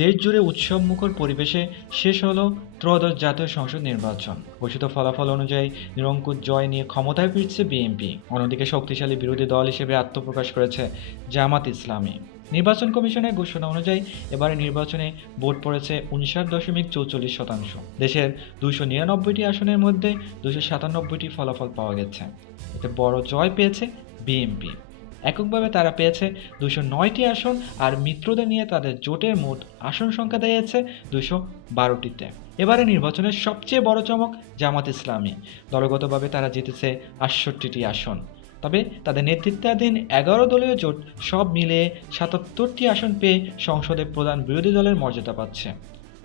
দেশ জুড়ে উৎসব মুখর পরিবেশে শেষ হলো ত্রয়োদশ জাতীয় সংসদ নির্বাচন। ঘোষিত ফলাফল অনুযায়ী নিরঙ্কুশ জয় নিয়ে ক্ষমতায় ফিরছে বিএনপি। অন্যদিকে শক্তিশালী বিরোধী দল হিসেবে আত্মপ্রকাশ করেছে জামাত ইসলামী। নির্বাচন কমিশনের ঘোষণা অনুযায়ী এবারে নির্বাচনে ভোট পড়েছে উনষাট দশমিক চৌচল্লিশ শতাংশ। দেশের দুশো নিরানব্বইটি আসনের মধ্যে দুশো সাতানব্বইটি ফলাফল পাওয়া গেছে। এতে বড় জয় পেয়েছে বিএনপি। এককভাবে তারা পেয়েছে দুশো নয়টি আসন আর মিত্রদের নিয়ে তাদের জোটের মোট আসন সংখ্যা দাঁড়িয়েছে দুশো বারোটিতে। এবারে নির্বাচনের সবচেয়ে বড় চমক জামাত ইসলামী। দলগতভাবে তারা জিতেছে আটষট্টিটি আসন। তবে তাদের নেতৃত্বাধীন এগারো দলীয় জোট সব মিলিয়ে সাতাত্তরটি আসন পেয়ে সংসদে প্রধান বিরোধী দলের মর্যাদা পাচ্ছে।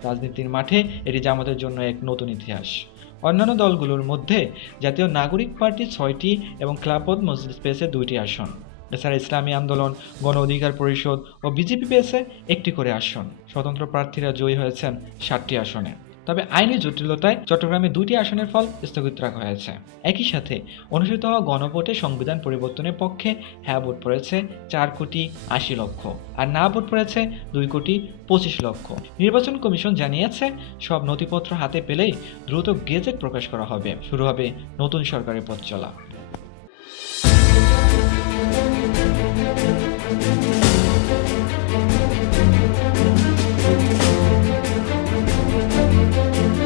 রাজনীতির মাঠে এটি জামাতের জন্য এক নতুন ইতিহাস। অন্যান্য দলগুলোর মধ্যে জাতীয় নাগরিক পার্টি ছয়টি এবং ক্লাবত মজলিস পেয়েছে দুইটি আসন। এছাড়া ইসলামী আন্দোলন, গণ অধিকার পরিষদ ও বিজেপি পেয়েছে একটি করে আসন। স্বতন্ত্র প্রার্থীরা জয়ী হয়েছেন ষাটটি আসনে। তবে আইনি জটিলতায় চট্টগ্রামে দুটি আসনের ফল স্থগিত রাখা হয়েছে। একই সাথে অনুষ্ঠিত হওয়া গণভোটে সংবিধান পরিবর্তনের পক্ষে হ্যাঁ ভোট পড়েছে চার কোটি আশি লক্ষ আর না ভোট পড়েছে দুই কোটি পঁচিশ লক্ষ। নির্বাচন কমিশন জানিয়েছে, সব নথিপত্র হাতে পেলেই দ্রুত গেজেট প্রকাশ করা হবে। শুরু হবে নতুন সরকারের পথ চলা।